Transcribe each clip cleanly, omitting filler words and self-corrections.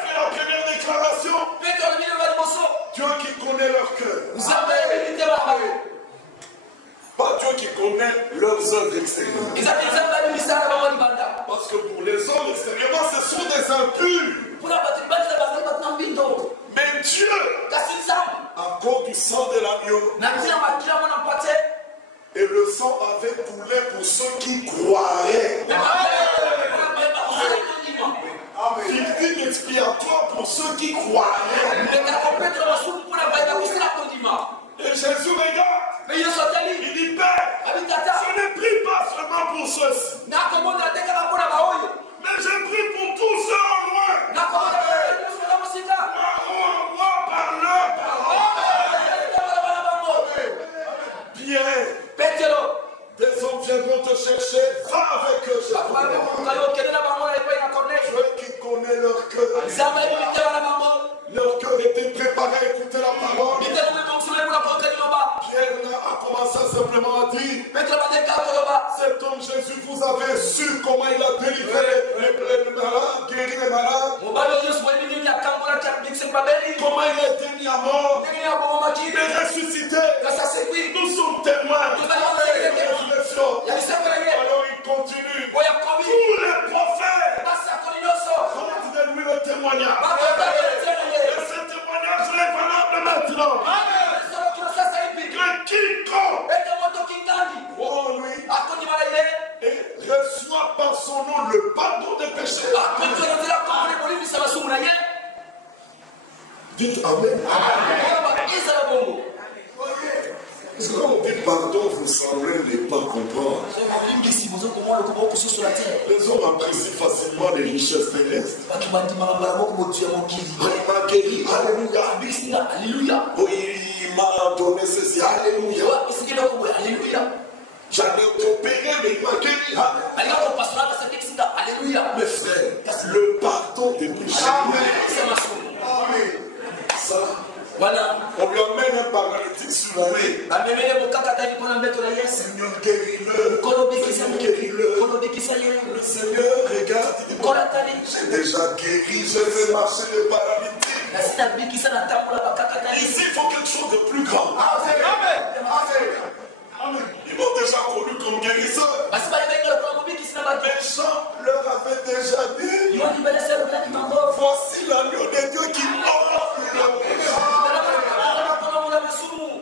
fait la première déclaration. Dieu qui connaît leur cœur. Pas Dieu qui connaît leurs œuvres extérieures. Parce que pour les hommes extérieurement, ce sont des impurs. Mais Dieu, à cause du sang de l'agneau, et le sang avait coulé pour ceux qui croiraient. Victime expiatoire pour ceux qui croiraient. Et Jésus regarde. Il dit, Père, je ne prie pas seulement pour ceux-ci, mais je prie pour tous ceux en loin. Moi par leur parole. Pierre, des hommes viendront te chercher, va avec eux. Dieu qui connaît leur cœur. Leur cœur était préparé à écouter la parole. Pierre a commencé simplement à dire, cet homme Jésus, vous avez su comment il a délivré les malades, guéri les malades, comment il a été mis à mort, il est ressuscité. Nous sommes témoins de la résurrection. Alors il continue. Tous les prophètes rendent de lui le témoignage. Et ce témoignage est valable maintenant. Que quiconque croit en lui et reçoit par son nom le pardon des péchés. Dites Amen. Quand on dit pardon, vous semblez ne pas comprendre. Les hommes apprécient facilement les richesses terrestres. Il m'a guéri, alléluia. Oui, il m'a donné ceci, alléluia. J'avais opéré, mais il m'a guéri. Alléluia. Mes frères, le pardon des péchés. Amen. Ça. Voilà. On lui amène un paralytique sur la rue. Seigneur, guéris-le. Le Seigneur regarde. J'ai déjà guéri, je vais marcher le paralytique. Ici, il faut quelque chose de plus grand. Amen. Ils m'ont déjà connu comme guérisseur. Les gens leur avaient déjà dit, voici l'agneau de Dieu qui offre le péché.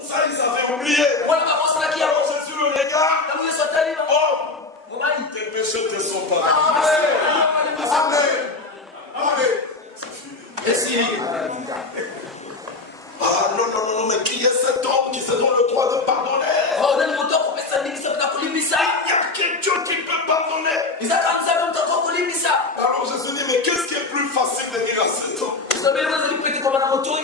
Ça, ils avaient oublié. Alors Jésus le regarde. Oh, tes péchés te sont pardonnés. Amen. Ah non, mais qui est cet homme qui se donne le droit de pardonner? Il n'y a que Dieu qui peut pardonner. Alors Jésus dit, mais qu'est-ce qui est plus facile de dire à cet homme?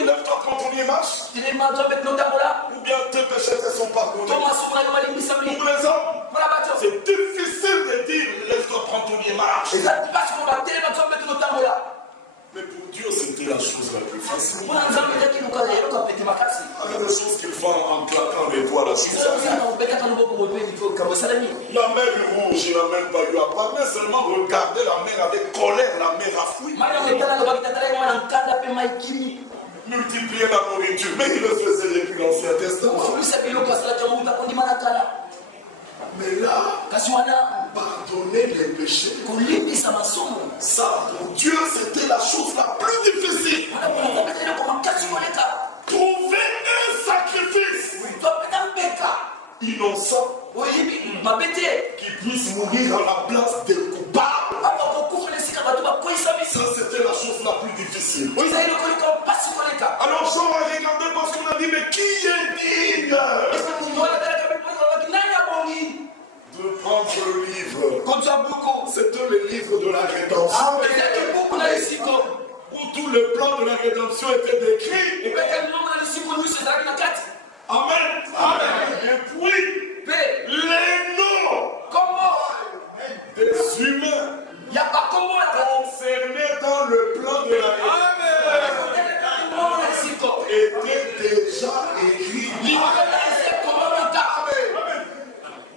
Lève-toi quand on y marche. Ou bien tes péchés te sont pardonnés. Pour les hommes, c'est difficile de dire, lève-toi quand on y marche. Mais pour Dieu, c'était la chose la plus facile. Il y a des choses qu'il faut en claquant les doigts. La mer rouge, il n'a même pas eu à parler, seulement regarder la mer avec colère, la mer a fui. Multiplier la nourriture, mais il le faisait depuis l'Ancien Testament. Mais là, pardonner les péchés, ça pour Dieu c'était la chose la plus difficile. Trouver un sacrifice innocent qui puisse mourir à la place des coupables. Ça c'était la chose la plus difficile. Alors Jean a regardé parce qu'on a dit, mais qui est digne de prendre le livre? C'était le livre de la rédemption. Où tout le plan de la rédemption était décrit. Amen. Et puis, les noms des humains concernés dans le plan de la rédemption étaient déjà écrits.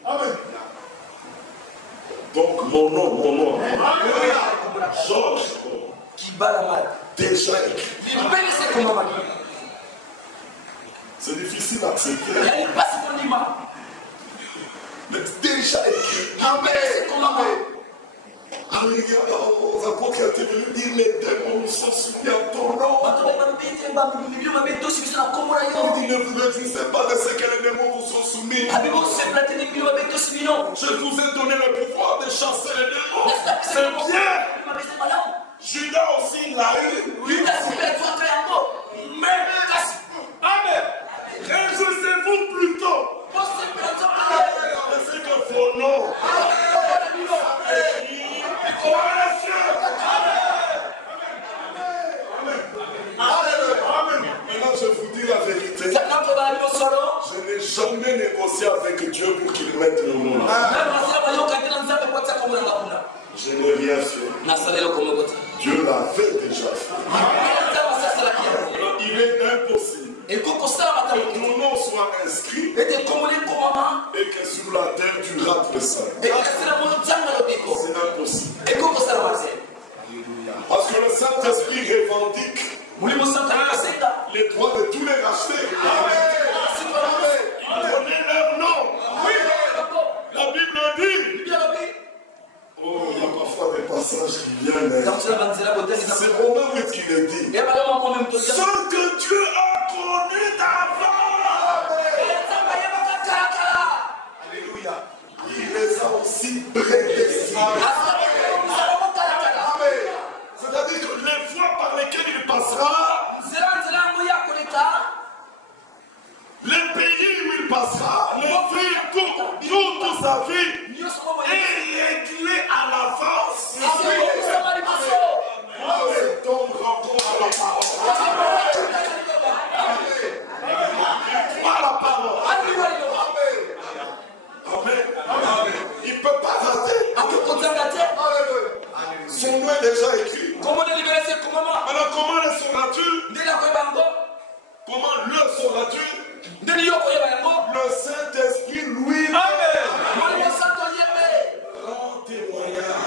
Amen. Donc mon nom. Déjà écrit. C'est difficile à accepter. Mais déjà écrit. On va pas qu'il venu dire les démons nous sont soumis à ton nom. Il ne vous disait pas de ce que les démons vous sont soumis. Je vous ai donné le pouvoir de chasser les démons. C'est bien. Judas aussi l'a eu. Mais, amen. Réjouissez-vous plutôt. C'est que vos noms. Maintenant, je vous dis la vérité. Je n'ai jamais négocié avec Dieu pour qu'il mette le nom là. Je n'ai rien fait. Dieu l'avait déjà fait. Il est impossible que ton nom soit inscrit et que sur la terre tu rates le sang. C'est impossible. Parce que le Saint-Esprit revendique les droits de tous les rachetés. Il donnait leur nom. La Bible dit. Oh, il y a parfois des passages qui viennent. C'est Romains 8 qui le dit. Ce que Dieu a connu d'avant. Alléluia. Il les a aussi prédestinés. C'est-à-dire que les voies par lesquelles il passera, les pays où il passera, les vies, toute sa vie est réglée à l'avance. C'est ton rencontre à la parole. À la parole. Amen. Il ne peut pas rater. Son nom est déjà écrit. Maintenant, comment le sauras-tu? Comment le sauras-tu? Le Saint-Esprit, lui, rend témoignage.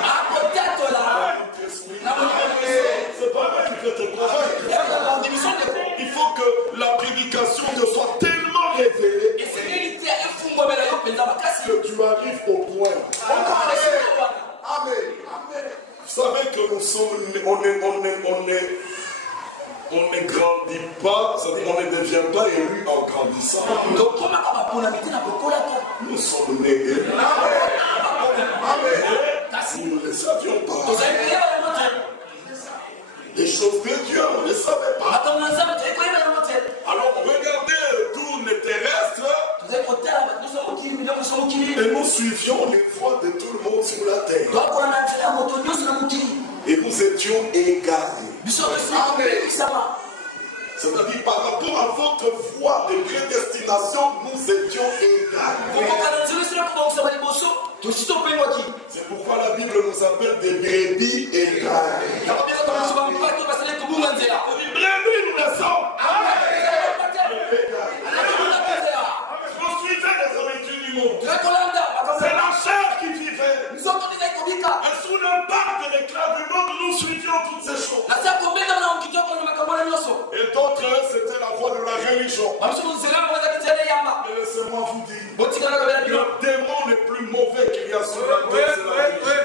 C'est pas moi qui fais tes convaincre. Il faut que la prédication te soit tellement révélée que tu arrives au point. Amen. Vous savez que nous sommes, on ne grandit pas, c'est-à-dire on ne devient pas élu en grandissant. Nous sommes nés élus. Nous ne le savions pas. Les choses de Dieu, on ne les savait pas. Alors regardez tous les terrestres. Et nous suivions les voies de tout le monde sur la terre. Et nous étions égarés. C'est-à-dire par rapport à votre voie de prédestination, nous étions égarés. C'est pourquoi la Bible nous appelle des brebis égarées. Des brebis, nous le sommes. Vous suivez les habitudes du monde. C'est la chair qui vivait. Et sous le bas de l'éclat du monde, nous suivions toutes ces choses. Et d'autres, c'était la voie de la religion. Et laissez-moi vous dire, le démon le plus mauvais qu'il y a sur la terre, c'est la religion.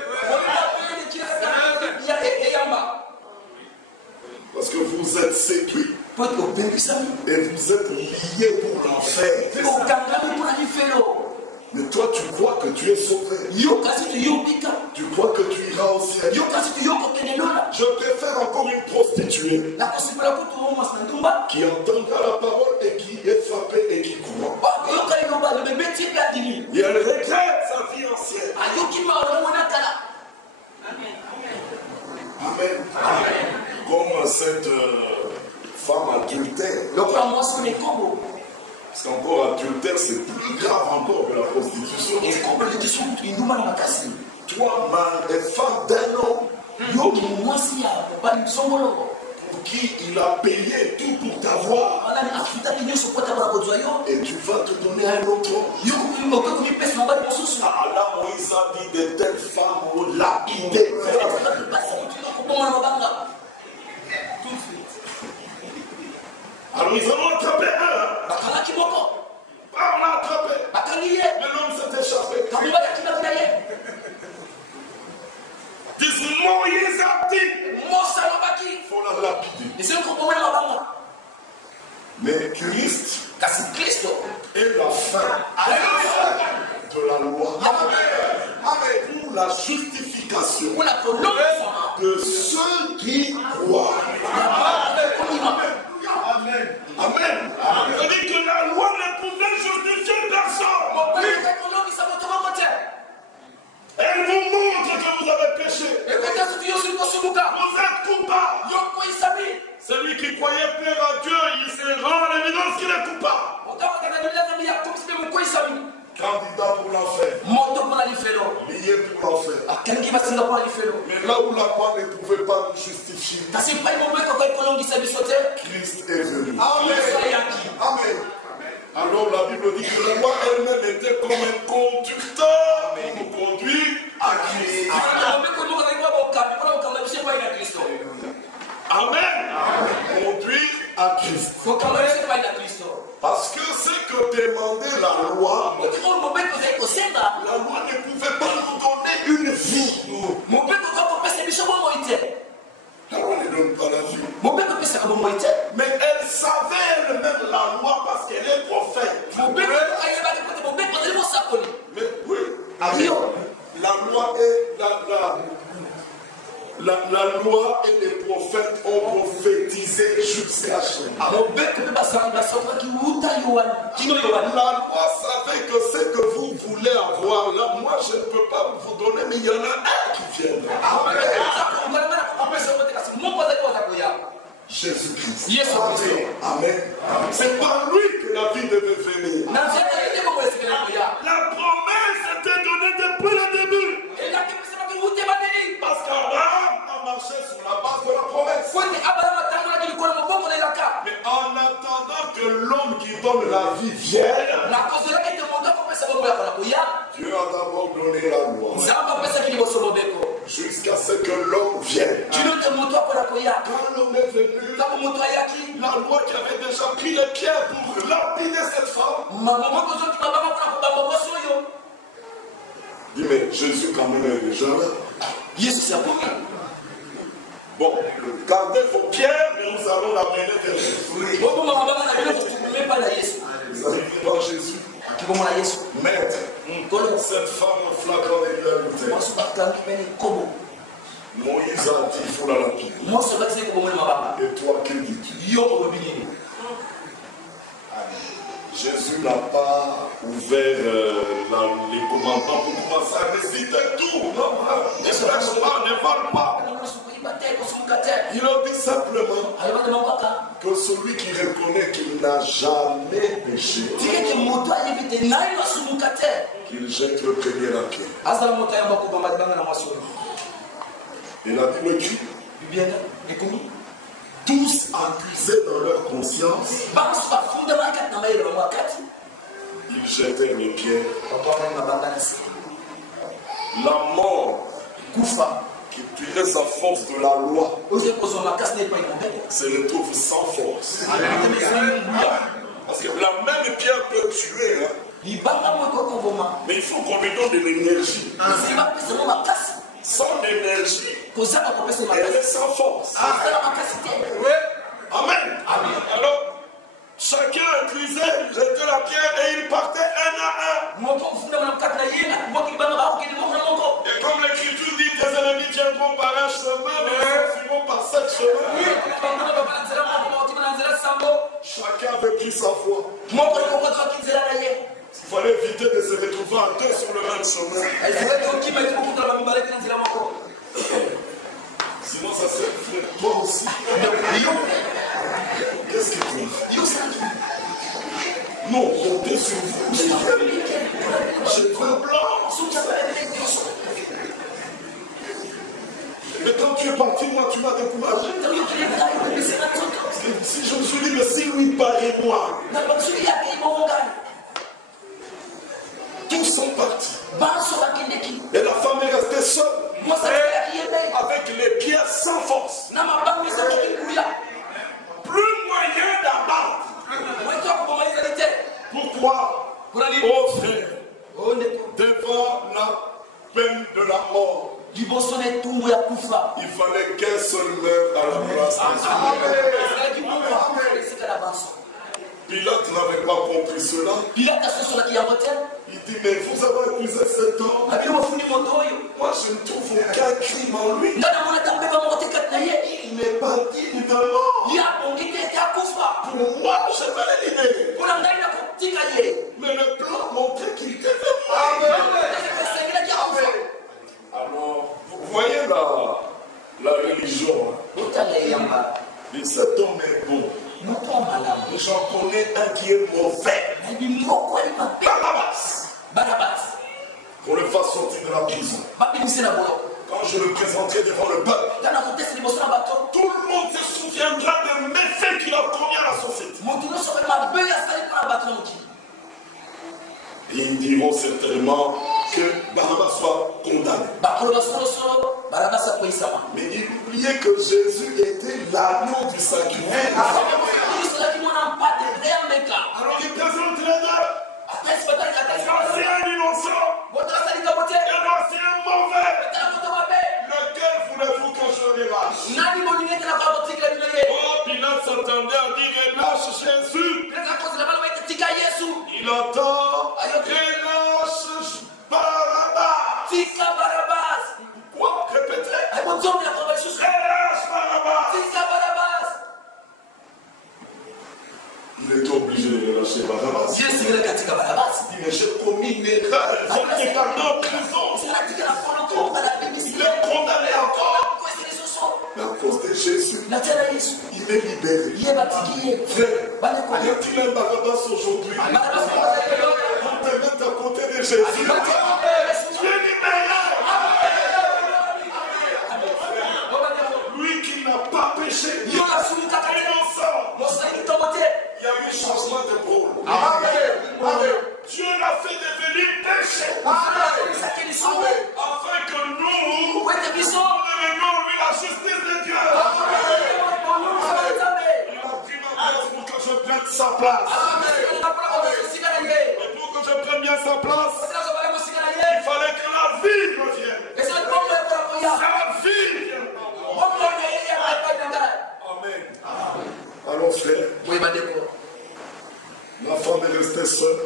Parce que vous êtes séduits. Et vous êtes liés pour l'enfer. Mais toi, tu crois que tu es sauvé. Tu crois que tu iras au ciel. Je préfère encore une prostituée qui entendra la parole et qui est frappée et qui croit. Et elle regrette sa vie ancienne. Amen. Comme cette femme adultère. Parce qu'encore adultère, c'est plus grave encore que la prostitution. Toi, man, femme d'un homme, pour qui il a payé tout pour t'avoir, et tu vas te donner un autre homme. Ah là, Moïse a dit de telles femmes lapidées. Moïse a dit, il faut la lapider. Mais Christ est la fin de la loi. Pour la justification de ceux qui croient. Amen. Amen. C'est-à-dire que la loi ne pouvait justifier personne. Elle vous montre que vous avez péché. Vous êtes coupable. Celui qui croyait plaire à Dieu, il se rend à l'évidence qu'il est coupable. Candidat pour l'enfer. Lié pour l'enfer. Mais là où la loi ne pouvait pas nous justifier, Christ est venu. Amen. Amen. Alors la Bible dit que la loi elle-même était comme un conducteur pour nous conduire à Christ. Amen. Conduire à Christ. Parce que ce que demandait la loi ne pouvait pas nous donner une vie. La loi ne donne pas la vie. Mais elle savait elle-même la loi parce qu'elle est prophète. Mais oui, la loi est la loi et les prophètes ont prophétisé jusqu'à chez nous. La loi savait que ce que vous voulez avoir là, moi je ne peux pas vous donner, mais il y en a un qui vient. Jésus-Christ. Amen. C'est par lui que la vie devait venir. La promesse était donnée depuis le début. Parce qu'Abraham a marché sur la base de la promesse. Mais en attendant que l'homme qui donne la vie vienne, Dieu a d'abord donné la loi. Jusqu'à ce que l'homme vienne. Quand l'homme est venu, la loi qui avait déjà pris les pierres pour lapider cette femme. Dis mais Jésus quand même est déjà là. Bon, gardez vos pierres, mais nous allons l'amener vers Jésus. Vous avez vu par Jésus. Maître, cette femme flagrant d'adultère. Moïse a dit il faut la lapider. Et toi, que dis-tu? Jésus n'a pas ouvert les commandements pour commencer à réciter tout. Non, ne prêche pas, ne vole pas. Il a dit simplement que celui qui reconnaît qu'il n'a jamais péché, qu'il jette le premier à pierre. Il a dit le cul. Tous accusés dans leur conscience, ils jetèrent les pierres. La mort qui tuerait sa force de la loi se retrouve sans force. Parce que la même pierre peut tuer, mais il faut qu'on lui donne de l'énergie. Sans énergie, elle est sans force. Amen. Alors, chacun accusait, jetait la pierre et il partait un à un. Et comme l'Écriture dit, tes ennemis viendront par un chemin, mais ils finiront par sept chemins. Chacun avait pris sa foi. Il fallait éviter de se retrouver à deux sur le même chemin. Sinon, ça se fait toi aussi. Qu'est-ce que tu dis? Non, comptez sur vous. Cheveux blancs. Mais quand tu es parti, moi, tu m'as découragé. Si je me suis dit, mais si lui paraît moi. Tous sont partis. Et la femme est restée seule. Avec les pieds sans force. Plus moyen d'abattre. Pourquoi? Oh frère, devant la peine de la mort, Il fallait qu'un seul meure à la place des autres. Pilate n'avait pas compris cela. Il dit, mais vous avez accusé cet homme. Moi, je ne trouve aucun crime en lui. Il n'est pas digne de mort. Pour moi, je vais l'aider. Mais le plan montrait qu'il était mort. Alors, vous voyez la religion. Et cet homme est bon. J'en connais un qui est mauvais. Barabbas. Qu'on le fasse sortir de la prison. Quand je le présenterai devant le peuple, tout le monde se souviendra des méfaits qu'il a commis à la société. Et ils diront certainement que Barabbas soit condamné. Mais il oubliait que Jésus était l'agneau du sacrifice. Alors il présente les deux. C'est un innocent. Et moi c'est un mauvais. Lequel voulez-vous que je relâche? Oh, Pilate s'attendait à dire relâche Jésus. Il entend relâche Barabbas. Quoi? Répétez. Relâche Barabbas. Il est obligé de relâcher Barabbas. Il dit, mais j'ai commis une erreur. Je n'ai pas en prison. Il est condamné encore. Mais à cause de Jésus, il est libéré. Frère, y a-t-il un Barabbas aujourd'hui? On te met à côté de Jésus. Tu es libéré. Lui qui n'a pas péché, il est innocent. Il y a eu changement de rôle. Dieu l'a fait devenir péché. Afin que nous devenions lui la justice de Dieu. Il a pris ma place pour que je prenne sa place. Et pour que je prenne bien sa place, il fallait que la vie revienne. La vie vienne. Amen. Alors frère, la femme est restée seule.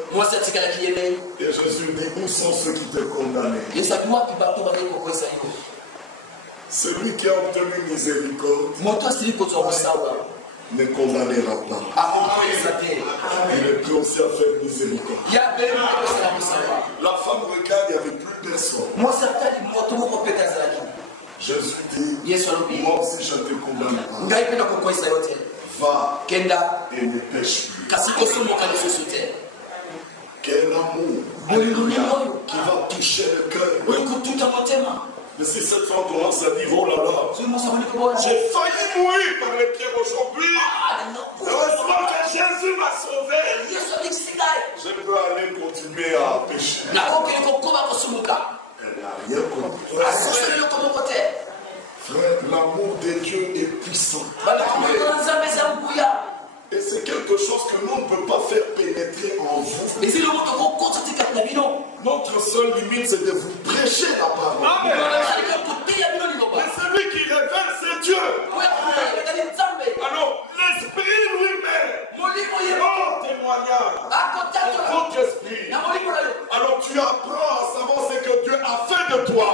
Et Jésus dit, où sont ceux qui te condamnaient? Celui qui a obtenu miséricorde ne condamnera pas. Il est prêt aussi à faire miséricorde. La femme regarde, il n'y avait plus personne. Jésus dit, moi aussi je te condamne pas. Va et ne pêche plus. Quel amour. Alléluia. Qui va toucher le cœur. Mais si cette femme commence à dire, oh là là, j'ai failli mourir par les pierres aujourd'hui. Heureusement que Jésus m'a sauvé. Je peux aller continuer à pécher. Elle n'a rien compris. Frère, l'amour de Dieu est puissant. Et c'est quelque chose que nous ne pouvons pas faire pénétrer en vous. Notre seule limite, c'est de vous prêcher la parole. Mais celui qui révèle, c'est Dieu. Alors, l'Esprit lui-même, mon témoignage, votre esprit. Alors, tu apprends à savoir ce que Dieu a fait de toi.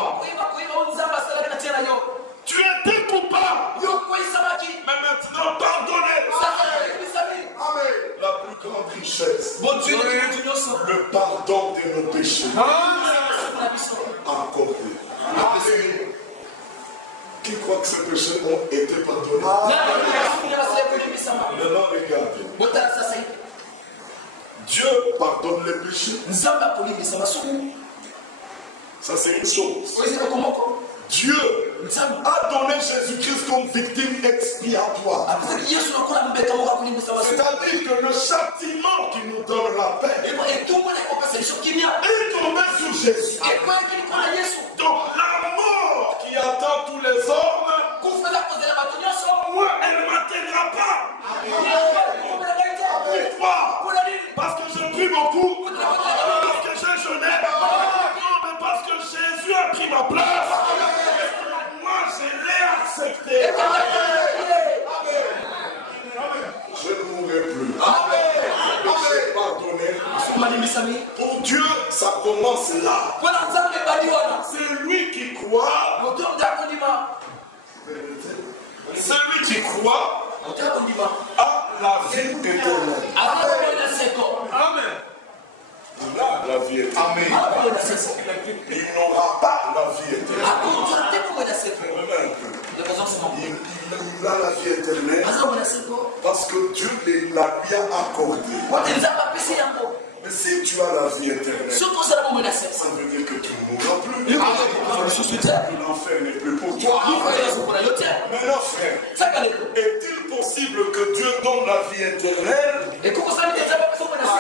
Tu étais coupable. Mais maintenant, pardonné. Amen. La plus grande richesse, le pardon de nos péchés. Accordé. Qui croit que ces péchés ont été pardonnés? Maintenant, regardez. Dieu pardonne les péchés. Ça, c'est une chose. Dieu a donné Jésus-Christ comme victime expiatoire. C'est-à-dire que le châtiment qui nous donne la paix est tombé sur Jésus. Donc la mort qui attend tous les hommes, moi, elle ne m'atteindra pas. Pourquoi? Parce que je prie beaucoup, parce que j'ai jeûné, non, mais parce que Jésus a pris ma place. Moi, je l'ai accepté. Je ne mourrai plus. Je vais pardonner. Pour Dieu, ça commence là. C'est lui qui croit. Celui qui croit a la vie éternelle. Amen. La vie éternelle. Il n'aura pas la vie éternelle. Il a la vie éternelle parce que Dieu la lui a accordée. Mais si tu as la vie éternelle, ça veut dire que tu ne mourras plus. L'enfer n'est plus pour toi. Maintenant, frère, est-il possible que Dieu donne la vie éternelle à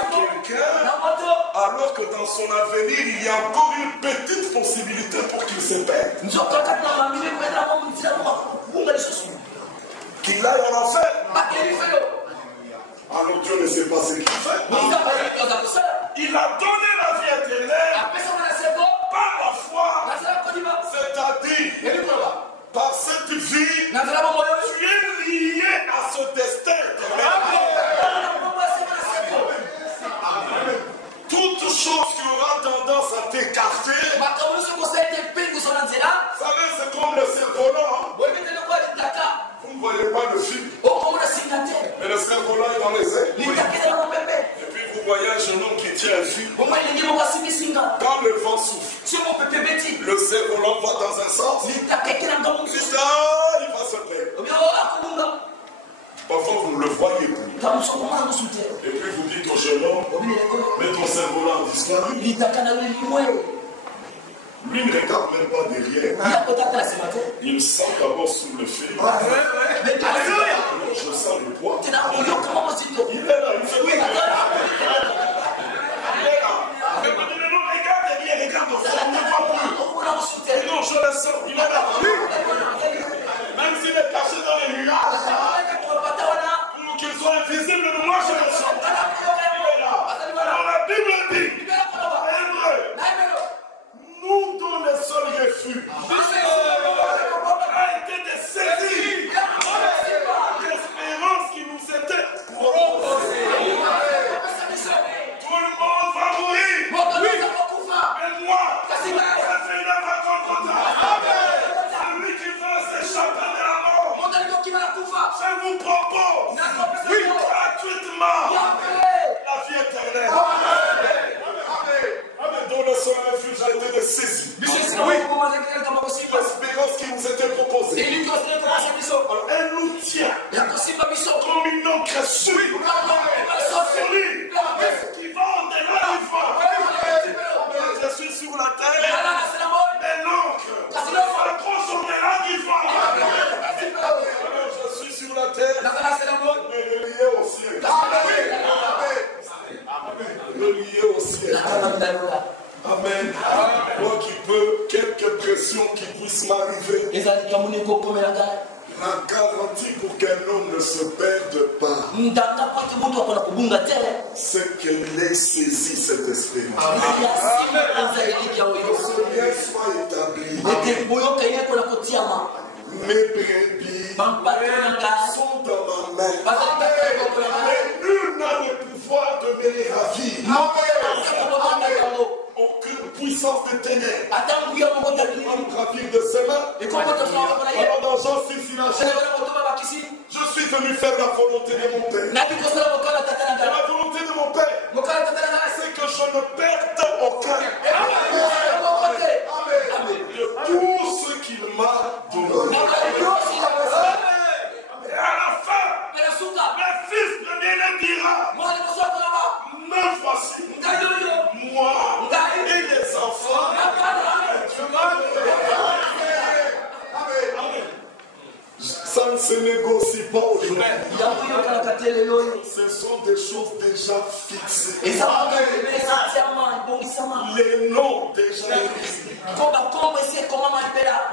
quelqu'un alors que dans son avenir, il y a encore une petite possibilité pour qu'il se perde? Qu'il aille en enfer? Alors Dieu ne sait pas ce qu'il fait. Il a donné la vie éternelle par la foi. C'est-à-dire, par cette vie, tu es lié à ce destin éternel. Toute chose qui aura tendance à t'écarter, vous savez, c'est comme le cerf-volant. Vous ne voyez pas le film. Mais le cerf-volant est dans les airs. Et puis vous voyez un jeune homme qui tient un fil. Quand le vent souffle, le cerf-volant va dans un sens. Il va se perdre. Parfois vous ne le voyez plus. Et puis vous dites au jeune homme, mais ton cerf-volant a disparu. Lui ne regarde même pas derrière. Il sent d'abord sous le fil. Je sens le poids. Il est là, il est là. Regarde derrière, regarde au fond, on ne voit plus. Non, je le sens, il est là. Même s'il est caché dans les nuages, pour qu'il soit invisible, moi je le sens. Il est là. Alors la Bible dit, nous dont le seul refuge a été de saisir l'espérance qui nous était proposée. Tout le monde va mourir. Mais moi, je vais celui qui veut s'échapper de la mort, je vous propose gratuitement la vie éternelle. Dont le seul refuge a été de saisir. L'espérance qui nous était proposée. Alors, elle nous tient comme une encre sûre. Qui va au-delà du vent. Je suis sur la terre. Mais l'encre accroche au-delà du vent. Alors, je suis sur la terre. Mais relié au ciel. Relié au ciel. Amen. Moi qui peux, quelque pression qui puisse m'arriver, la garantie pour qu'un homme ne se perde pas, c'est qu'il ait saisi cette espérance. Que ce lien soit établi. Mes brebis sont dans ma main. Mais nul n'a le pouvoir de me les ravir. Aucune puissance de ténèbres va me ravir de ses mains. Alors dans Jean 6, il a dit, je suis venu faire la volonté de mon Père. La volonté de mon Père, c'est que je ne perde aucun de tout ce qu'il m'a donné. Et à la fin, le Fils de bien dira, me voici, moi et les enfants. Ça ne se négocie pas aujourd'hui. Ce sont des choses déjà fixées. Les noms déjà écrits.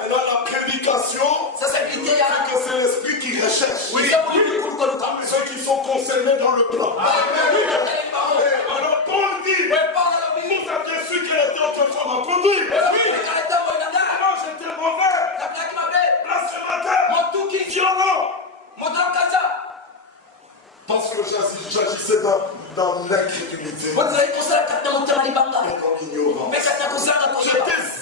Mais dans la prédication, c'est que c'est l'esprit qui recherche. Ceux qui sont concernés dans le plan. Alors Paul dit, vous avez su qu'elle était autrefois ma conduite. Moi j'étais mauvais. Là ce matin, violent. Parce que j'agissais dans l'incrédulité et en ignorance.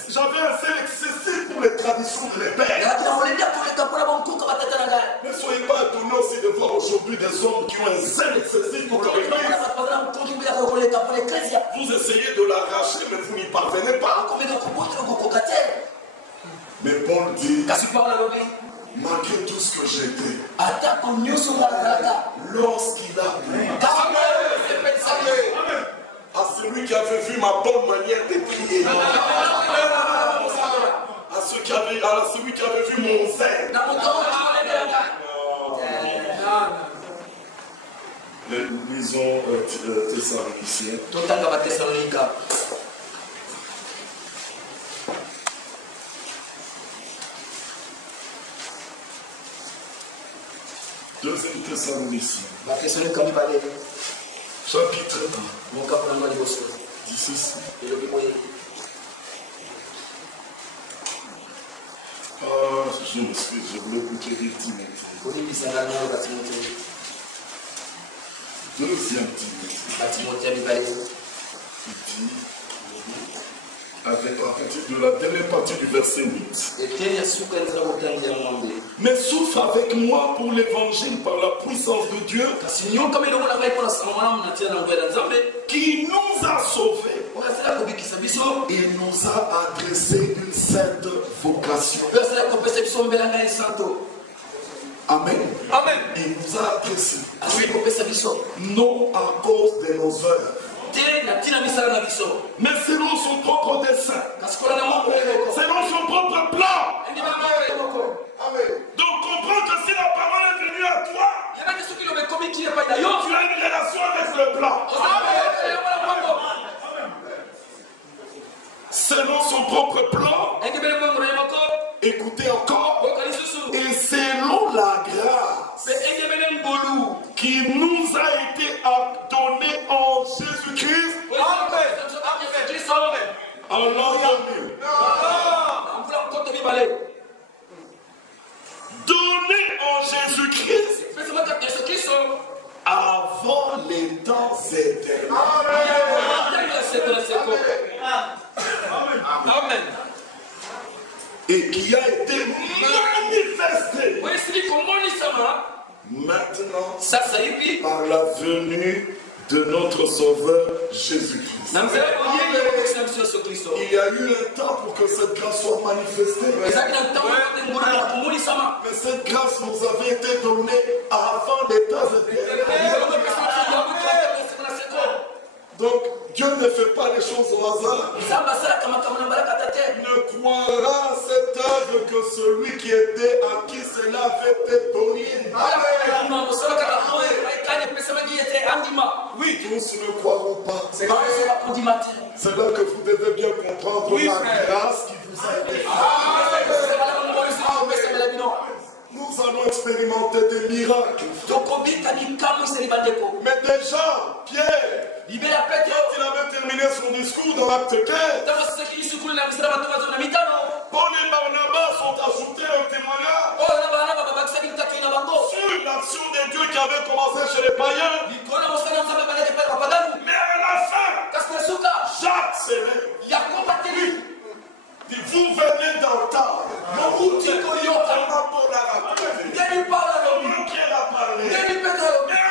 J'avais un zèle excessif pour les traditions de les pères. Ne soyez pas étonnés aussi de voir aujourd'hui des hommes qui ont un zèle excessif pour leur église. Vous essayez de l'arracher, mais vous n'y parvenez pas. Mais Paul dit, malgré tout ce que j'étais, lorsqu'il a plu à celui qui avait vu ma bonne manière de prier, à celui qui avait vu mon zèle, lisons Thessaloniciens. Deuxième Thessaloniciens. Chapitre 1. Dis ceci. Je m'excuse, je voulais plutôt dire Timothée. Deuxième Timothée. Il dit, à partir de la dernière partie du verset 8. Mais souffre avec moi pour l'évangile par la puissance de Dieu qui nous a sauvés. Il nous a adressé une sainte vocation. Amen. Amen. Il nous a adressé. Non à cause de nos œuvres, mais selon son propre dessein, selon son propre plan. Amen. Donc comprends que si la parole est venue à toi, tu as une relation avec le plan. Selon son propre plan, écoutez encore, et selon la grâce qui nous a été donnée en Jésus-Christ, en l'an 2000. Donné en Jésus-Christ avant les temps éternels. Amen. Et qui a été manifesté maintenant par la venue de notre Sauveur Jésus-Christ. Il y a eu un temps pour que cette grâce soit manifestée. Mais cette grâce nous avait été donnée avant les temps éternels. Donc Dieu ne fait pas les choses au hasard. Ne croira à cette œuvre que celui qui était à qui cela avait été donné. Oui, tous ne croiront pas. C'est là que vous devez bien comprendre la grâce qui vous a été faite. Nous allons expérimenter des miracles. Mais déjà, Pierre, quand il avait terminé son discours dans l'acte 15, Paul et Barnabas ont ajouté un témoignage sur l'action de Dieu qui avait commencé chez les païens. Mais à la fin, Jacques s'est levé. Vous venez d'entendre. Mais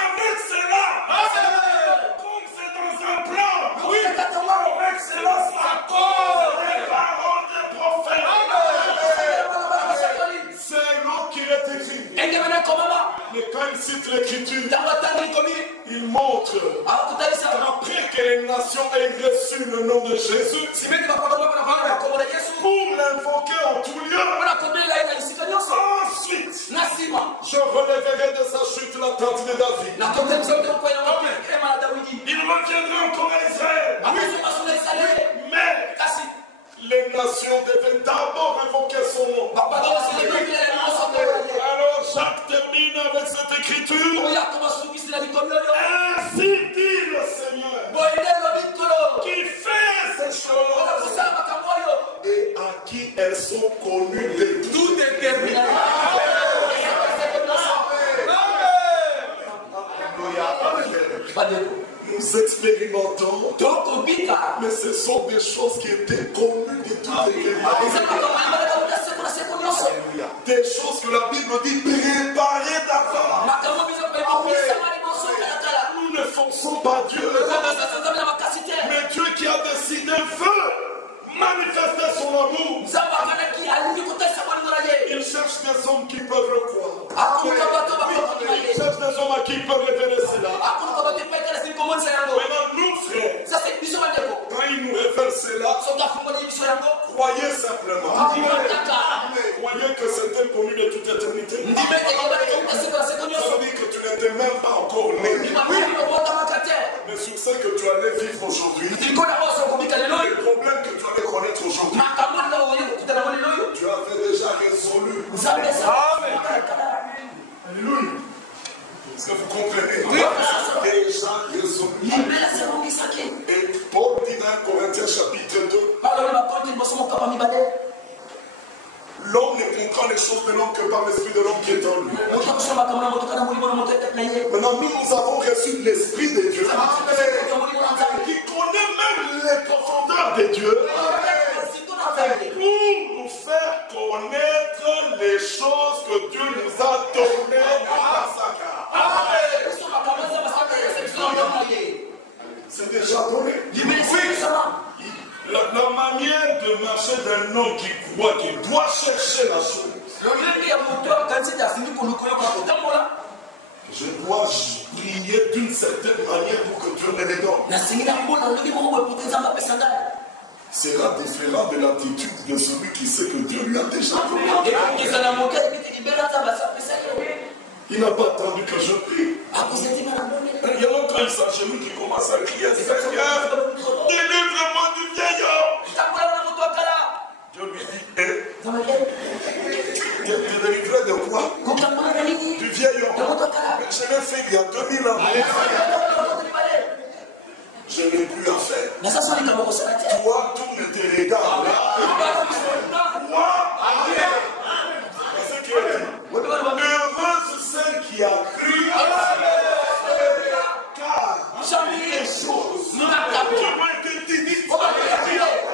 avec cela, comme c'est dans un plan, avec cela s'accorde les paroles des prophètes. C'est l'autre qui est écrit. Mais quand il cite l'écriture, il montre qu'après que les nations aient reçu le nom de Jésus, pour l'invoquer en tout lieu, ensuite, je relèverai de sa chute la tente de David. Il reviendra encore à Israël. Mais les nations devaient d'abord invoquer son nom. Alors Jacques termine avec cette écriture. Ainsi dit le Seigneur, qui fait ces choses et à qui elles sont connues de tout déterminé. expérimentons, mais ce sont des choses qui étaient communes de toutes les églises. Des choses que la Bible dit préparées d'avant. Nous ne forçons pas Dieu, mais Dieu qui a décidé veut manifester son amour. Il cherche des hommes qui peuvent le croire. Il cherche des hommes à qui ils peuvent révéler cela. Maintenant, nous, frères, quand il nous révèle cela, croyez simplement. Croyez que c'était connu de toute éternité. Ça veut dire que tu n'étais même pas encore né. Mais sur ce que tu allais vivre aujourd'hui, les problèmes que tu allais connaître aujourd'hui, tu avais déjà résolu. Alléluia. Est-ce que vous comprenez? Déjà résolu. Et Paul dit dans Corinthiens chapitre 2, l'homme ne comprend les choses de l'homme que par l'esprit de l'homme qui est en lui. Maintenant, nous avons reçu l'esprit de Dieu, qui connaît même les profondeurs de Dieu, pour nous faire connaître les choses que Dieu nous a données par sa grâce. C'est déjà donné. La manière de marcher d'un homme qui croit qu'il doit chercher la chose. Je dois prier d'une certaine manière pour que Dieu me les donne. Sera différent de l'attitude de celui qui sait que Dieu lui a déjà donné. Il n'a pas attendu que je prie. Il y a longtemps, il s'agenouille qui commence à crier, Seigneur, délivre-moi du vieillard. Dieu lui dit, te délivrer de quoi? Du vieillard. Je l'ai fait il y a 2000 ans. Je n'ai plus à faire. Toi, tout ne te regarde. Moi, c'est ce qui est dit. Heureux ceux qui a cru, car les choses qui ont été dites par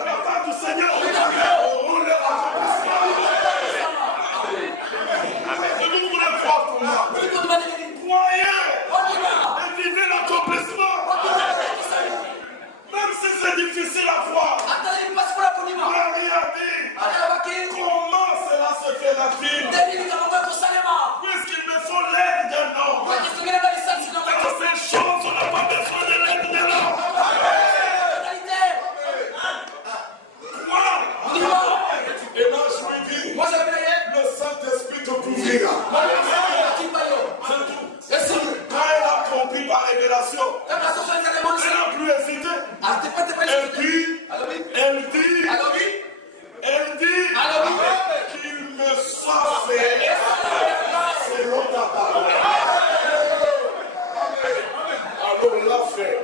la part du Seigneur, on leur a fait. Vous voulez croire pour moi? Croyez et vivez l'accomplissement. Même si c'est difficile à croire. Regardez comment cela se fait-il. Puisqu'il me faut l'aide d'un homme. Dans ces choses, on n'a pas besoin de l'aide d'un homme. Quoi? Et là, je lui dis, le Saint-Esprit te couvrira. C'est tout. Quand elle a compris par révélation, elle n'a plus hésité. Elle dit qu'il me soit fait selon ta parole. Alors là, frère,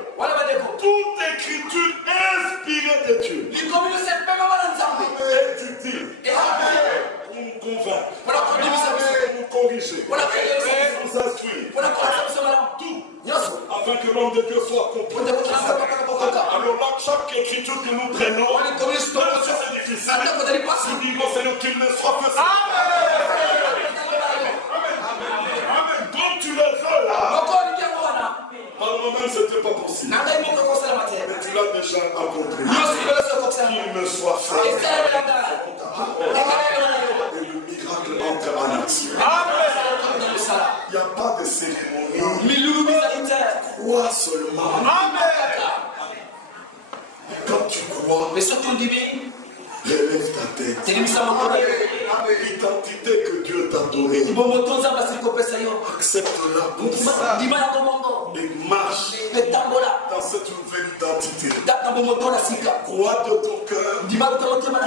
toute écriture inspirée de Dieu est utile pour nous convaincre, pour nous corriger, pour nous instruire, tout, afin que l'homme de Dieu soit compris. Alors là, chaque écriture que nous prenons, c'est difficile. Nous disons, Seigneur, qu'il me soit fait. Comme tu le veux là, par moi-même, c'était pas possible. Mais tu l'as déjà accompli. Qu'il me soit fait. Et le miracle entre en action. Il n'y a pas de cérémonie. Crois seulement. Quand tu crois, relève ta tête. L'identité que Dieu t'a donnée, accepte-la pour ça. Et marche dans cette nouvelle identité. Crois de ton cœur,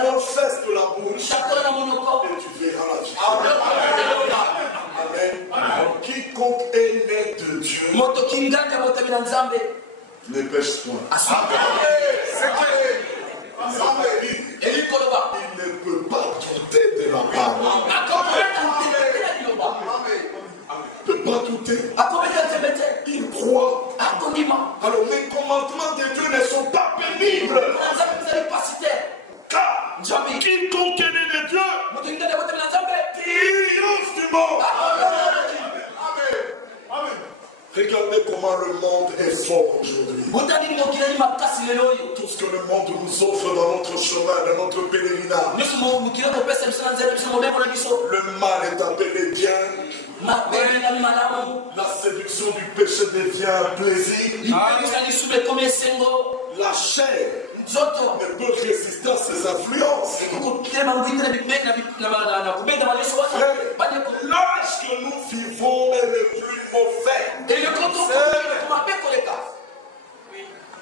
confesse de la bouche, et tu verras la vie. Amen. Quiconque est né de Dieu ne pêche point. Il ne peut pas douter de la parole. Il ne peut pas douter. Il croit. Alors les commandements de Dieu ne sont pas pénibles. Car quiconque est né de Dieu triomphe du monde. Amen. Regardez comment le monde est fort aujourd'hui. Tout ce que le monde nous offre dans notre chemin, dans notre pèlerinage. Le mal est appelé bien. La séduction du péché devient un plaisir. La chair ne peut résister à ses influences. L'âge que nous vivons est le plus mauvais.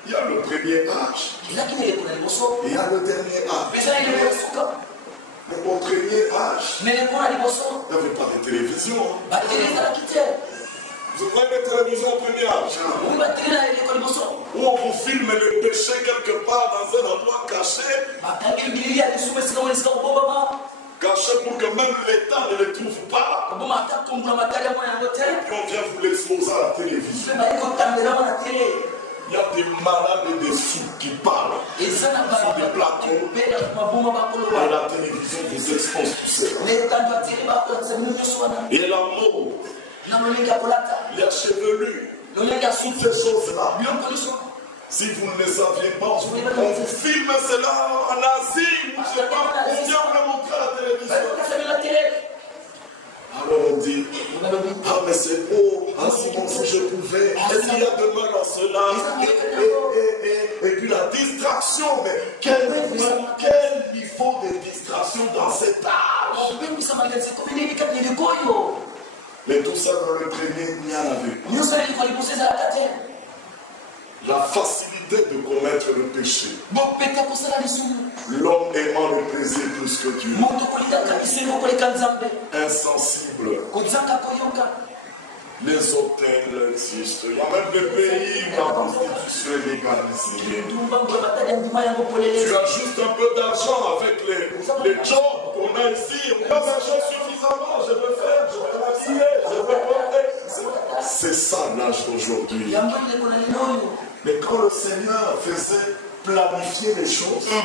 Il y a le premier âge. Il y a le dernier âge. Mais au premier âge, il n'y avait pas de télévision. Vous voyez la télévision au premier âge, où on vous filme le péché quelque part dans un endroit caché. Caché pour que même l'État ne le trouve pas. Et puis on vient vous l'exposer à la télévision. Il y a des malades et des fous qui parlent sur des plateaux. Et la télévision vous expose tout ça. Et la mort. Les chevelus, toutes ces choses-là. Si vous ne les saviez pas, on vous filme cela en Asie, je ne sais pas, on vient vous le montrer à la télévision. Alors on dit, ah mais c'est beau, ah Simon, si je pouvais, est-ce qu'il y a de mal en cela? Et puis la distraction, mais quel niveau de distraction dans cet âge? Mais tout ça dans le premier, il y en avait. La facilité de commettre le péché. L'homme aimant le plaisir plus que Dieu. Insensible. Les hôtels existent. Il y a même des pays où la prostitution est légalisée. Tu as juste un peu d'argent avec les jobs qu'on a ici. On n'a pas d'argent suffisamment. Je veux faire, je veux m'habiller, je veux porter. C'est ça l'âge d'aujourd'hui. Mais quand le Seigneur faisait planifier les choses, il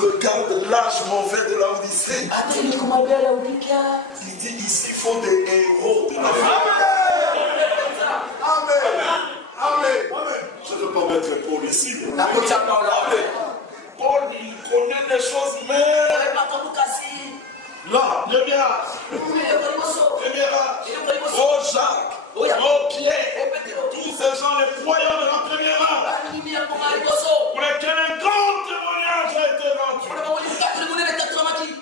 regarde l'âge mauvais de l'Odyssée. Il dit ici il faut des héros de la vie. Amen. Amen. Je ne veux pas mettre Paul ici. Paul, il connaît des choses, mais là, premier âge. Oh Jacques. Oh Pierre, tous ces gens, les croyants de la première âge, pour lesquels un grand témoignage a été rendu.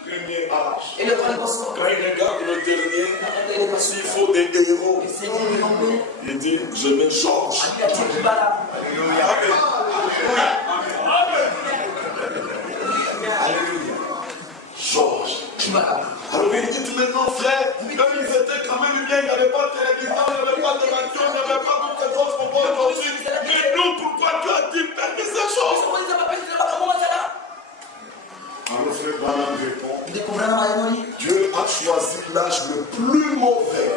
Premier âge. Quand il regarde le dernier, s'il faut des héros, il dit, je mets Georges. Alléluia. Georges. Alors il dit maintenant, frère, comme ils étaient quand même bien, il n'y avait pas de télévision, il n'y avait pas de radio, il n'y avait pas toutes les choses qu'on voit aujourd'hui. Mais nous, pourquoi Dieu a-t-il permis ces choses? Alors frère Branham répond, Dieu a choisi l'âge le plus mauvais.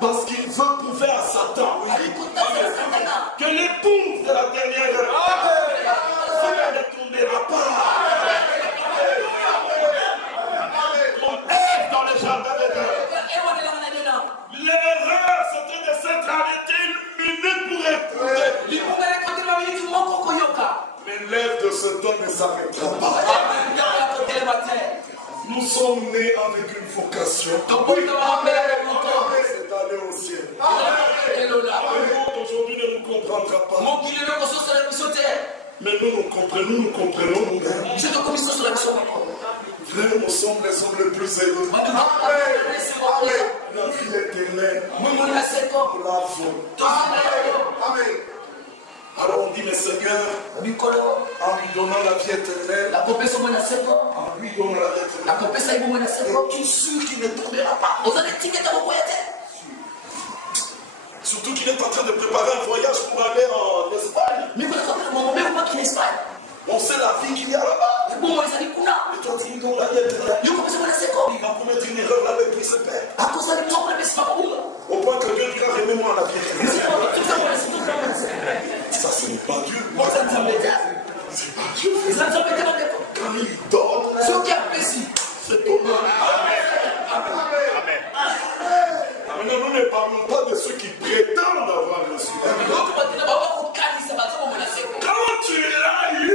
Parce qu'il veut prouver à Satan que l'épouse de la dernière époque ne tournera pas. Dans le jardin de Dieu. L'erreur, c'était de s'être arrêté une minute pour écouter. Mais l'œuvre de ce temps ne s'arrêtera pas. Nous sommes nés avec une vocation. C'est aller au ciel. Le monde aujourd'hui ne nous comprendra pas. Mais nous comprenons nous-mêmes. Frère, nous sommes les hommes les plus heureux. Amen. La vie éternelle. Nous l'avons. Amen. Alors on dit, mais Seigneur, en lui donnant la vie éternelle, en lui donnant la vie éternelle, et tous ceux qui ne tombera pas. Surtout qu'il est en train de préparer un voyage pour aller en Espagne. On sait la vie qu'il y a là-bas. Et toi, tu lui donnes la vie éternelle. Il va commettre une erreur avec lui, ce père. Au point que Dieu dira, donnez-moi la vérité. Ça, ce n'est pas Dieu. C'est pas Dieu. Quand il donne, c'est ton âme. Maintenant, nous ne parlons pas de ceux qui prétendent avoir reçu. Quand tu l'as eu,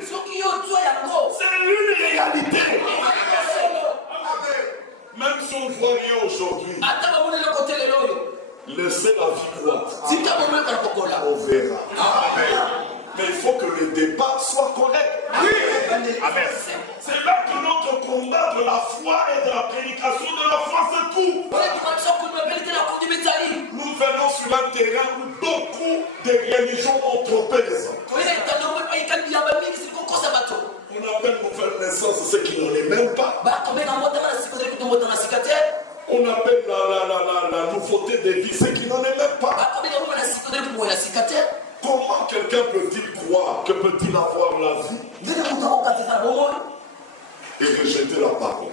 c'est une réalité. Même si on ne voit rien aujourd'hui, laissez la vie croître. On verra. Mais il faut que le départ soit correct. Oui. Amen. C'est là que notre combat de la foi et de la prédication de la foi se trouve. Nous venons sur un terrain où beaucoup de religions ont trompé les hommes. On appelle nouvelle naissance ce qui n'en est même pas. On appelle la nouveauté des vies ce qui n'en est même pas. Comment quelqu'un peut-il croire, que peut-il avoir la vie et rejeter la parole?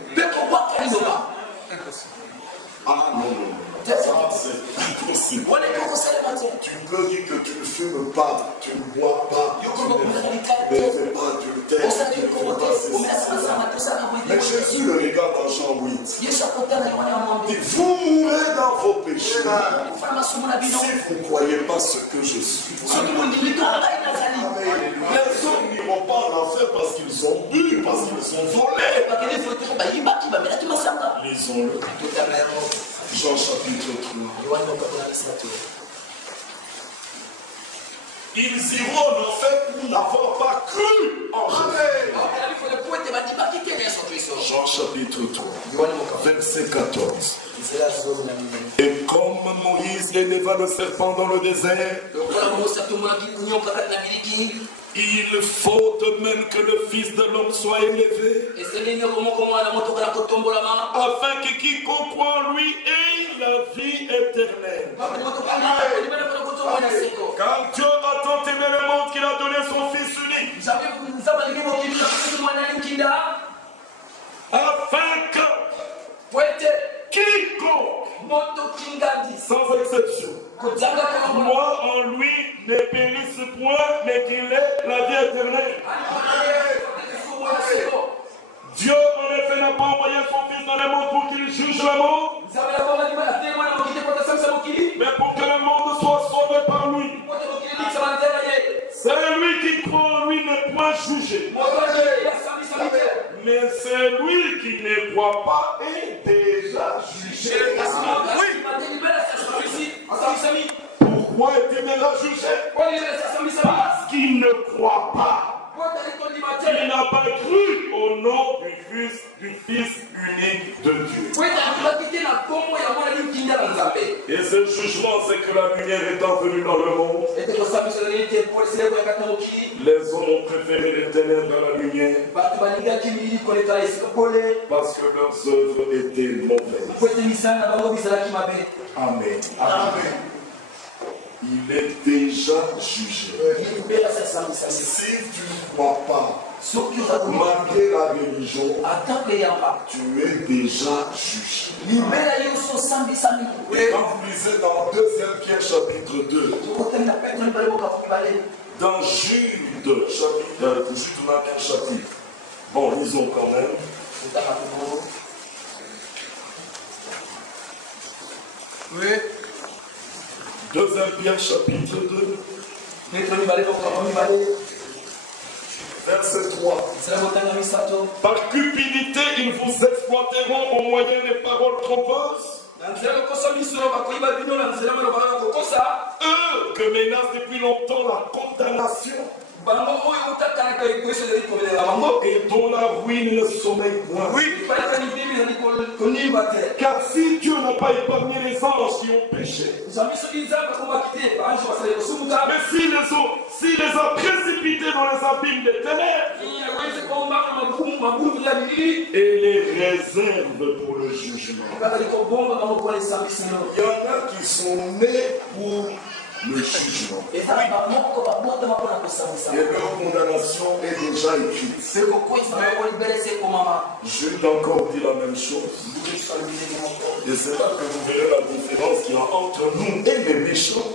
Ah non. Ça, c'est impossible. Tu peux dire que tu ne fumes pas, tu ne bois pas, tu ne fais pas adultère, tu ne fais pas ceci. Mais Jésus le regarde dans Jean 8. Il dit, vous mourrez dans vos péchés. Si vous ne croyez pas ce que je suis. Les hommes n'iront pas en enfer parce qu'ils ont bu, parce qu'ils ont volé. Lisons-le. Jean chapitre 3. Ils iront en enfer pour n'avoir pas cru en Jésus. Jean chapitre 3, verset 14. Et comme Moïse éleva le serpent dans le désert, il faut de même que le Fils de l'homme soit élevé, afin que quiconque croit en lui ait la vie éternelle. Car Dieu a tant aimé le monde qu'il a donné son Fils unique, afin que quiconque, sans exception, moi en lui ne périsse point, mais qu'il ait la vie éternelle. Dieu en effet n'a pas envoyé son Fils dans le monde pour qu'il juge le monde, mais pour que le monde soit sauvé par lui. C'est lui qui croit en lui n'est point jugé, mais c'est lui qui ne croit pas est déjà jugé. Pourquoi est-il déjà jugé? Parce qu'il ne croit pas. Il n'a pas cru au nom du Fils unique de Dieu. Et ce jugement, c'est que la lumière étant venue dans le monde, les hommes ont préféré les ténèbres à la lumière parce que leurs œuvres étaient mauvaises. Amen. Amen. Il est déjà jugé. Si tu ne crois pas, malgré la religion, tu es déjà jugé. Quand vous lisez dans 2 Pierre chapitre 2, dans Jude chapitre. Bon, lisons quand même. 2 Pierre chapitre 2. Verset 3. Par cupidité, ils vous exploiteront au moyen des paroles trompeuses. Eux que menace depuis longtemps la condamnation et dont la ruine ne sommeille point. Oui. Car si Dieu n'a pas épargné les anges qui ont péché, mais s'il les a précipités dans les abîmes des ténèbres et les réserve pour le jugement. Il y en a qui sont nés pour le jugement. Et leur condamnation est déjà écrite. Jude encore dit la même chose. Et c'est là que vous verrez la différence qu'il y a entre nous et les méchants.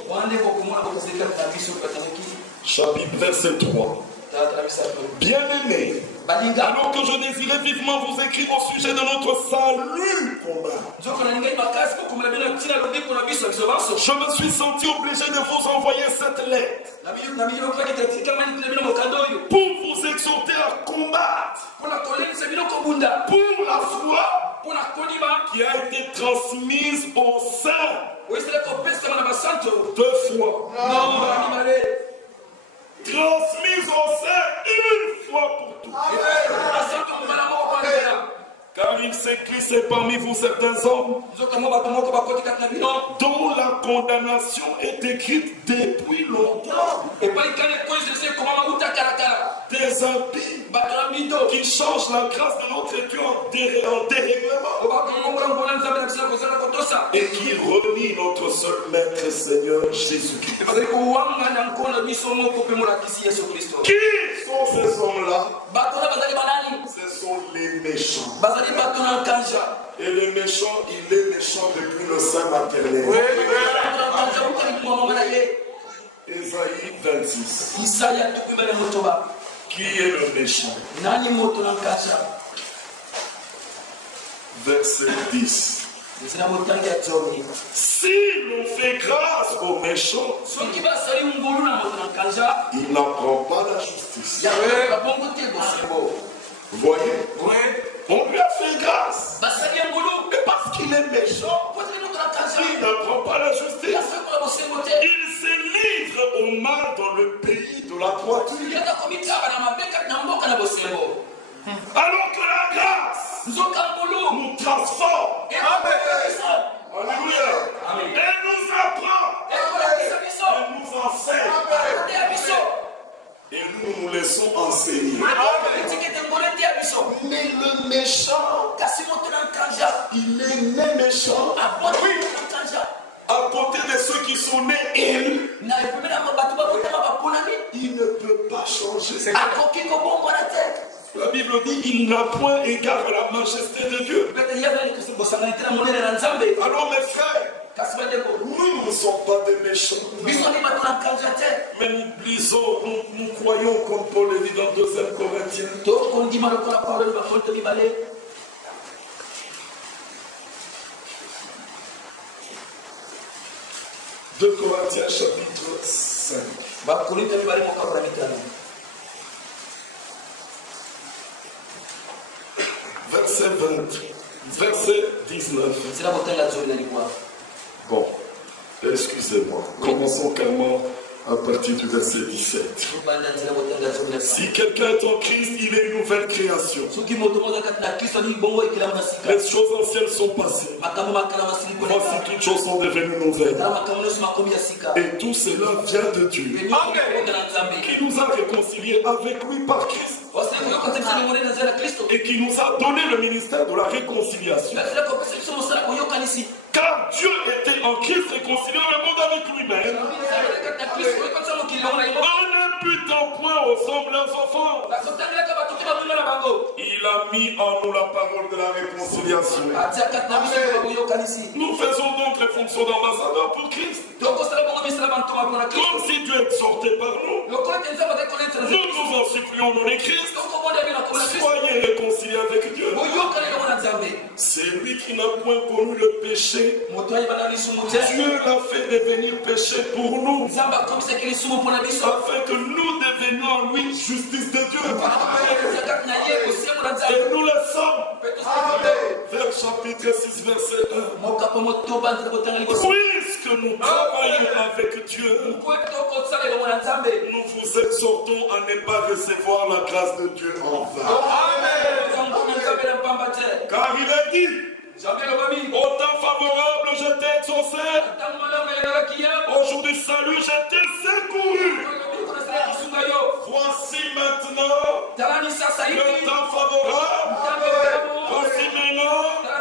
Chapitre verset 3. Bien-aimés, alors que je désirais vivement vous écrire au sujet de notre salut commun, je me suis senti obligé de vous envoyer cette lettre pour vous exhorter à combattre pour la foi qui a été transmise au sein de foi. Transmise au sein une fois pour toutes. Car il s'écrit, c'est parmi vous certains hommes dont la condamnation est écrite depuis longtemps. Des impies qui changent la grâce de notre Dieu en dérèglement et qui renient notre seul Maître et Seigneur Jésus-Christ. Qui sont ces hommes-là? Ce sont les méchants. Et les méchants, il est méchant depuis le sein maternel. Ésaïe 26. Qui est le méchant? Verset 10. Si l'on fait grâce aux méchants, il n'apprend pas la justice. Vous voyez? On lui a fait grâce. Et parce qu'il est méchant, il n'apprend pas la justice. Il se livre au mal dans le pays de la droiture. Alors que la grâce nous transforme. Alléluia. Elle nous apprend. Elle nous enseigne. Et nous nous laissons enseigner. Mais le méchant, il est né méchant. À côté de ceux qui sont nés élus, il ne peut pas changer. La Bible dit il n'a point égard à la majesté de Dieu. Alors mes frères, nous ne sommes pas des méchants. Mais nous lisons, nous croyons comme Paul le dit dans 2 Corinthiens. 2 Corinthiens chapitre 5. Verset 20. Verset 19. Bon, excusez-moi. Commençons carrément à partir du verset 17. Si quelqu'un est en Christ, il est une nouvelle création. Les choses anciennes sont passées. Voici toutes choses sont devenues nouvelles. Et tout cela vient de Dieu. Qui nous a réconciliés avec lui par Christ. Et qui nous a donné le ministère de la réconciliation. Car Dieu était en Christ réconciliant le monde avec lui-même. En n'imputant point aux hommes leurs offenses. Il a mis en nous la parole de la réconciliation. Nous faisons donc les fonctions d'ambassadeurs pour Christ. Comme si Dieu exhortait par nous. Nous nous en supplions au nom de Christ. Soyez réconciliés avec Dieu. C'est lui qui n'a point connu le péché. Dieu l'a fait devenir péché pour nous. Afin que nous devenions en lui justice de Dieu. Et nous le sommes. Vers chapitre 6 verset 1. Puisque nous travaillons avec Dieu, nous vous exhortons à ne pas recevoir la grâce de Dieu en vain. Car il est dit, au temps favorable je t'ai exaucé, au jour du salut je t'ai secouru. Voici maintenant le temps favorable. Voici maintenant le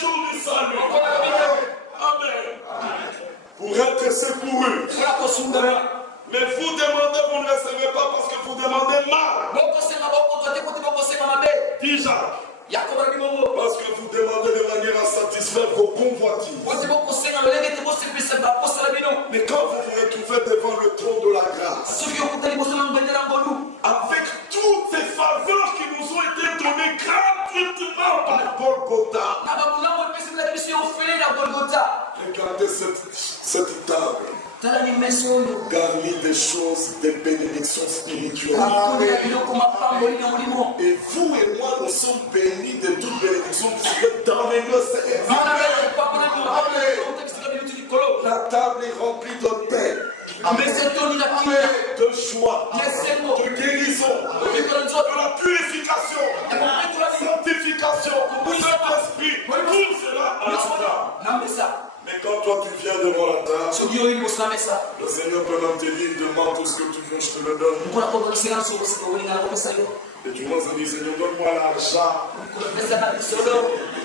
jour du salut. Amen. Pour être secouru, Mais vous demandez, vous ne recevez pas parce que vous demandez mal. Dis Jacques. Parce que vous demandez de manière à satisfaire vos convoitises. Mais quand vous vous retrouvez devant le trône de la grâce, avec toutes ces faveurs qui nous ont été données gratuitement par Golgotha, regardez cette table. Garni des choses, des bénédictions spirituelles. Et vous et moi, nous sommes bénis de toutes bénédictions spirituelles dans les deux Seigneur. La table est remplie de paix, de joie, de guérison, de la purification, de la sanctification, de l'esprit. Tout cela ensemble. Mais quand toi tu viens devant la table, le Seigneur peut même te dire, demande tout ce que tu veux, je te le donne. Et tu commences à dire, Seigneur, donne-moi l'argent.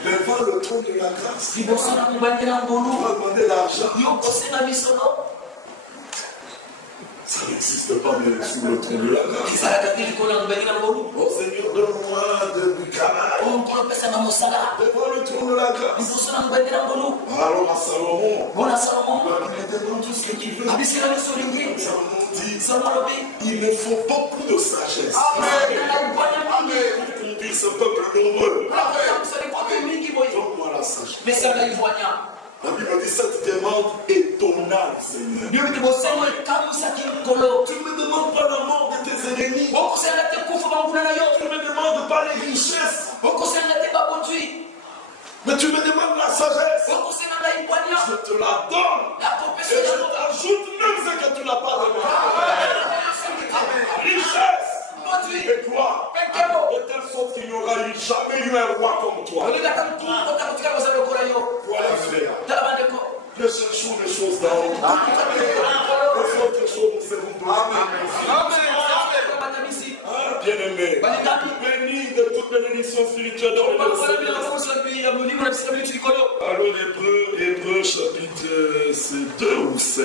Devant le trône de la grâce, tu vas demander l'argent. Ça n'existe pas bien sous le trône de la grâce. Oh Seigneur, donne-moi du travail. Devant le trône de la grâce. Alors à Salomon, il te donne tout ce que tu veux. Salomon dit, il me faut beaucoup de sagesse pour conduire ce peuple nombreux. Donne-moi la sagesse. La Bible dit cette demande est tonale, Seigneur. Tu ne me demandes pas la mort de tes ennemis. Tu ne me demandes pas les richesses. Mais tu me demandes la sagesse. Je te la donne. Et je t'ajoute même ce que tu n'as pas demandé. Richesse. Et toi, de telle sorte qu'il n'y aura jamais eu un roi comme toi. Voilà, frère. Ne cherchons les choses d'en haut. Les autres choses nous seront données. Bien-aimé, béni de toute bénédiction spirituelle dans le Seigneur. Alors, Hébreux chapitre 2 ou 7.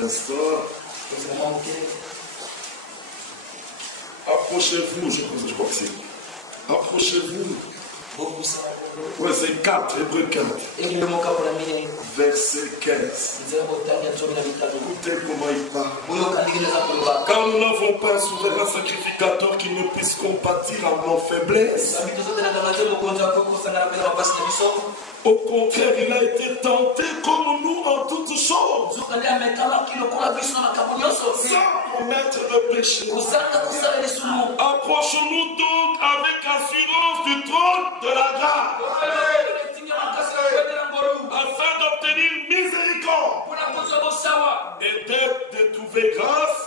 N'est-ce pas? Approchez-vous, je crois que c'est. Approchez-vous. Ouais, c'est 4, Hébreux 4. Verset 15. Écoutez comment il parle. Car nous n'avons pas un souverain sacrificateur qui ne puisse compatir à nos faiblesses. Au contraire, il a été tenté comme nous en toutes choses, sans commettre de péché. Approchons-nous donc avec assurance du trône de la grâce, afin d'obtenir miséricorde et d'être trouvé grâce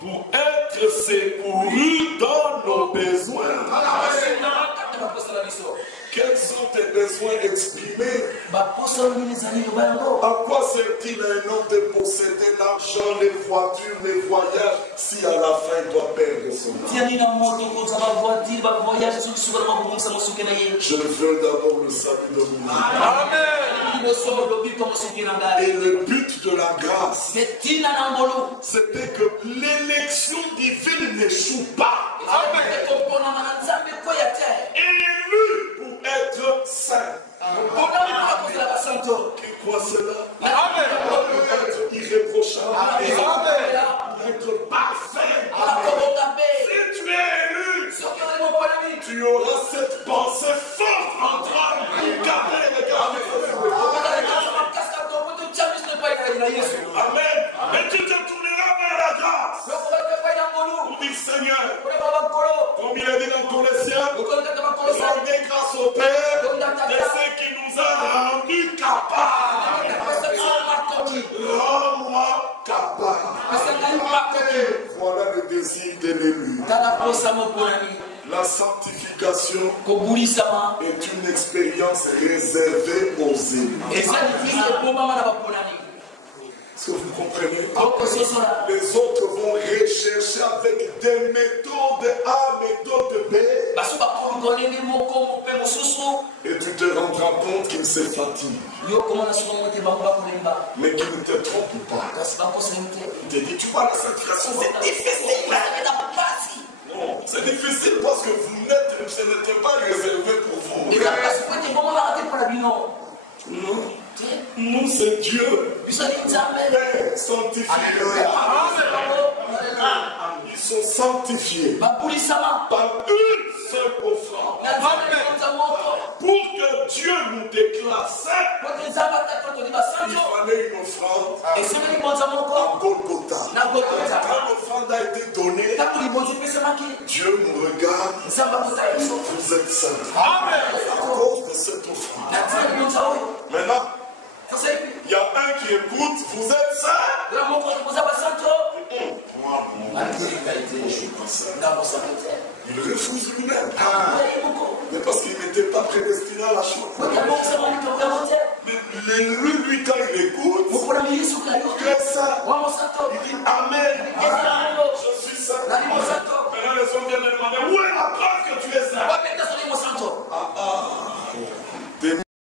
pour être secourus dans nos besoins. Quels sont tes besoins exprimés? À quoi sert-il à un homme de posséder l'argent, les voitures, les voyages, si à la fin il doit perdre son âme? Je veux d'abord le salut de mon âme. Et le but de la grâce, c'était que l'élection divine n'échoue pas. Élu pour être saint. Et quoi cela? Pour être irréprochable. Pour être parfait. Si tu es élu, tu auras cette pensée forte en toi pour garder les regards. Amen. Et tu te tourneras vers la grâce. Pour dire Seigneur, comme il a dit dans Colossiens, rendez grâce au Père de ce qui nous a rendus capables. Rends-moi capable. Voilà le désir de l'élu. La sanctification est une expérience réservée aux élus. Est-ce que vous comprenez? Les autres vont rechercher avec des méthodes A, méthodes B, Et tu te rendras compte qu'il se fatigue. Mais qu'il ne te trompe pas. Il te dit, tu vois, la sanctification, c'est difficile. Non, c'est difficile parce que ce n'était pas réservé pour vous. Non. Nous, c'est Dieu. Père sanctifié. Ils sont sanctifiés par une seule offrande. Pour que Dieu nous déclare saints, il fallait une offrande en Golgotha. Quand l'offrande a été donnée, Dieu nous regarde. Vous êtes saints. À cause de cette offrande. Maintenant, il y a un qui écoute, vous êtes saints. Moi, je suis pas saint. Il refuse lui-même. Mais parce qu'il n'était pas prédestiné à la chose. Mais lui, quand il écoute, il est saint. Il dit Amen. Je suis saint. Maintenant, les hommes viennent me demander, où est la preuve que tu es saint?